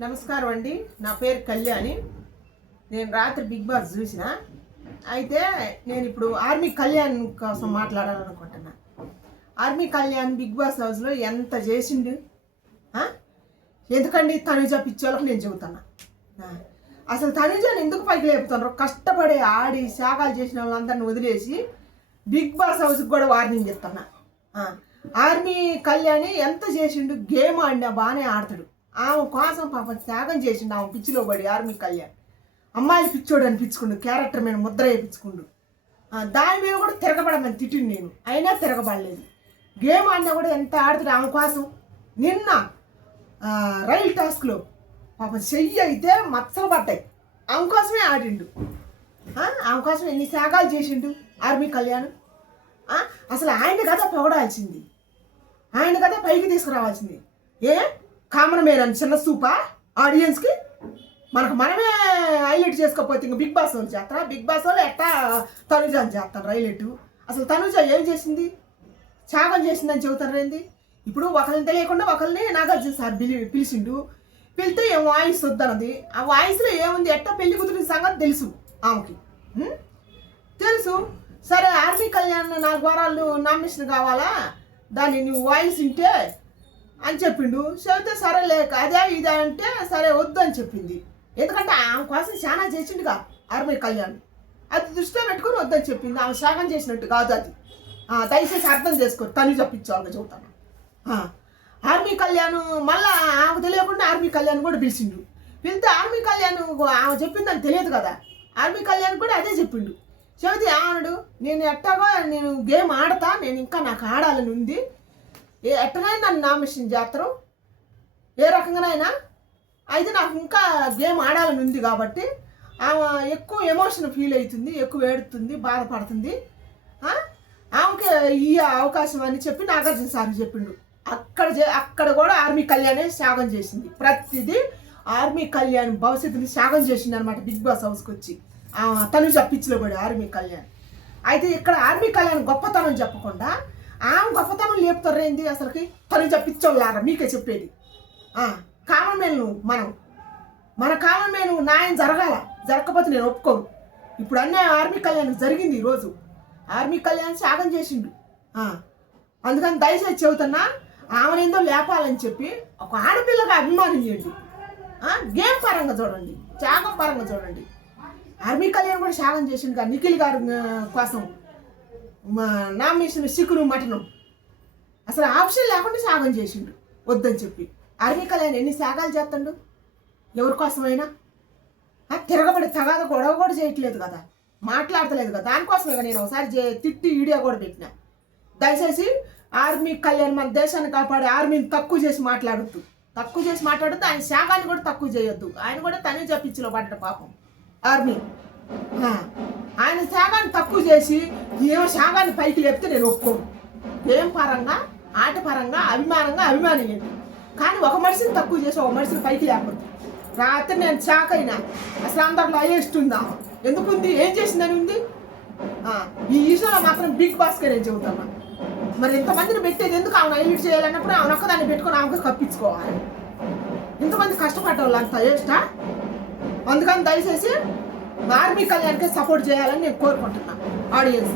నమస్కారం అండి. నా పేరు కళ్యాణి. నేను రాత్రి బిగ్ బాస్ చూసిన. అయితే నేను ఇప్పుడు ఆర్మీ కళ్యాణ్ కోసం మాట్లాడాలనుకుంటున్నా. ఆర్మీ కళ్యాణ్ బిగ్ బాస్ హౌస్లో ఎంత చేసిండు? ఎందుకండి తనుజ పిచ్చోళ్ళకి నేను చెబుతున్నా. అసలు తనుజాని ఎందుకు పైకి లేపుతున్నారు? కష్టపడి ఆడి శాఖలు చేసిన వాళ్ళందరిని వదిలేసి బిగ్ బాస్ హౌస్కి కూడా వార్నింగ్ చెప్తున్నా. ఆర్మీ కళ్యాణి ఎంత చేసిండు? గేమ్ ఆడినా బాగానే ఆడతాడు. ఆమె కోసం పాపం త్యాగం చేసిండు ఆమె పిచ్చిలో పడి ఆర్మీ కళ్యాణ్. అమ్మాయిలు పిచ్చోడు అనిపించుకుండు క్యారెక్టర్ మీద ముద్ర వేయించుకుండు దాని మీద కూడా తిరగబడమని తిట్టిండు నేను. అయినా తిరగబడలేదు. గేమ్ ఆడినా కూడా ఎంత ఆడుతుంది ఆమె కోసం నిన్న రైల్ టాస్క్లో పాపం చెయ్యి అయితే మచ్చలు పడ్డాయి. ఆమె కోసమే ఆడిండు. ఆమె కోసం ఎన్ని త్యాగాలు చేసిండు ఆర్మీ కళ్యాణ్. అసలు ఆయన కదా పొగడాల్సింది. ఆయన కదా పైకి తీసుకురావాల్సింది. ఏ? కామన్ మేర్ అని చిన్న సూపా ఆడియన్స్కి మనకు మనమే హైలైట్ చేసుకోకపోతే ఇంక బిగ్ బాస్ వాళ్ళు చేస్తారా? బిగ్ బాస్ వాళ్ళు ఎట్టా తనుజ అని చేస్తారు హైలైట్ అసలు తనుజ ఏం చేసింది? త్యాగం చేసిందని చెబుతారు ఏంది? ఇప్పుడు ఒకరిని తెలియకుండా ఒకరిని నాగార్జున సార్ పిలి పిలిచిండు. పిలితే ఏం వాయిస్ వద్దన్నది. ఆ వాయిస్లో ఏముంది? ఎట్టా పెళ్ళి కుదిరిన సంగతి తెలుసు ఆమెకి. తెలుసు. సరే ఆర్మీ కళ్యాణ్ నాలుగు వారాలు నామినేషన్ కావాలా? దాన్ని నువ్వు వాయిస్ వింటే అని చెప్పిండు. చెబితే సరే లేక అదే ఇదే అంటే సరే వద్దు అని చెప్పింది. ఎందుకంటే ఆమె కోసం చాలా చేసిండుగా ఆర్మీ కళ్యాణ్. అది దృష్టిలో పెట్టుకుని వద్దని చెప్పింది. ఆమె శాఖం చేసినట్టు కాదు అది. దయచేసి అర్థం చేసుకో తను చెప్పించాలని చెబుతాను. ఆర్మీ కళ్యాణ్ మళ్ళా ఆమెకు తెలియకుండా ఆర్మీ కళ్యాణ్ కూడా పిలిచిండు. పిలితే ఆర్మీ కళ్యాణ్ ఆమె చెప్పిందని తెలియదు కదా. ఆర్మీ కళ్యాణ్ కూడా అదే చెప్పిండు. చెబితే ఆనడు నేను ఎట్టాగా నేను గేమ్ ఆడతా నేను ఇంకా నాకు ఆడాలని ఉంది. ఏ ఎట్టనైనా నన్ను నామిషన్ చేస్తారు ఏ రకంగానైనా? అయితే నాకు ఇంకా గేమ్ ఆడాలని ఉంది కాబట్టి ఆమె ఎక్కువ ఎమోషన్ ఫీల్ అవుతుంది ఎక్కువ ఏడుతుంది బాధపడుతుంది. ఆమెకి ఈ అవకాశం అని చెప్పి నాగార్జున సార్ చెప్పిండు. అక్కడ అక్కడ కూడా ఆర్మీ కళ్యాణే త్యాగం చేసింది. ప్రతిదీ ఆర్మీ కళ్యాణ్ భవిష్యత్తుని త్యాగం చేసింది అనమాట బిగ్ బాస్ హౌస్కి వచ్చి. తను పిచ్చిలో కూడా ఆర్మీ కళ్యాణ్. అయితే ఇక్కడ ఆర్మీ కళ్యాణ్ గొప్పతనం చెప్పకుండా ఆమె గొప్పతనం లేపుతారు ఏంది అసలుకి? తను పిచ్చోళ్ళారా మీకే చెప్పేది. కామన్ మేలు మనం. మన కామన్ మేలు న్యాయం జరగాల. జరగకపోతే నేను ఒప్పుకోను. ఇప్పుడు అన్నీ ఆర్మీ కళ్యాణ్ జరిగింది ఈరోజు. ఆర్మీ కళ్యాణ్ శాగం చేసిండు. అందుకని దయచేసి చెబుతున్నా ఆమెనేందో లేపాలని చెప్పి ఒక ఆడపిల్లగా అభిమానించండి ఆ, గేమ్ పరంగా చూడండి. త్యాగం పరంగా చూడండి. ఆర్మీ కళ్యాణ్ కూడా శాగం చేసిండు కదా నిఖిల్ గారు కోసం. నామినేషన్ చిక్కును మటను. అసలు ఆప్షన్ లేకుండా సాగం చేసిండు. వద్దని చెప్పి. ఆర్మీ కళ్యాణ్ ఎన్ని సాగాలు చేస్తాడు? ఎవరి కోసమైనా? తిరగబడి తగాద గొడవ కూడా చేయట్లేదు కదా. మాట్లాడతలేదు కదా. దానికోసమే నేను ఒకసారి చే- తిట్టి వీడియో కూడా పెట్టిన. దయచేసి ఆర్మీ కళ్యాణ్ మన దేశాన్ని కాపాడే ఆర్మీని తక్కువ చేసి మాట్లాడద్దు. తక్కువ చేసి మాట్లాడద్దు. ఆయన శాఖాన్ని కూడా తక్కువ చేయొద్దు. ఆయన కూడా తనే చెప్పించులో పడ్డ పాపం. ఆర్మీ. ఆయన శాఖాన్ని తక్కువ చేసి ఏమో శాఖాన్ని పైకి లేపితే నేను ఒప్పుకోను. ఏం పరంగా ఆట పరంగా అభిమానంగా అభిమానియండి కానీ ఒక మనిషిని తక్కువ చేసి ఒక మనిషిని పైకి లేకపోతే రాత్రి నేను షాక్ అయినా అసలు అందరిలో హైయెస్ట్ ఉందా? ఎందుకుంది ఏం చేసిందని ఉంది? ఈ విషయంలో మాత్రం బిగ్ బాస్కే నేను చెబుతాను మరి ఇంతమందిని పెట్టేది ఎందుకు ఆమె హైలైట్ చేయాలన్నప్పుడు ఆమెను ఒక్కదాన్ని పెట్టుకొని ఆమెకు కప్పించుకోవాలి ఇంతమంది కష్టపడ్డ వాళ్ళు అంత హైయెస్టా అందుకని దయచేసి ఆర్మీ కళ్యాణ్కి సపోర్ట్ చేయాలని నేను కోరుకుంటున్నాను. ఆడియన్స్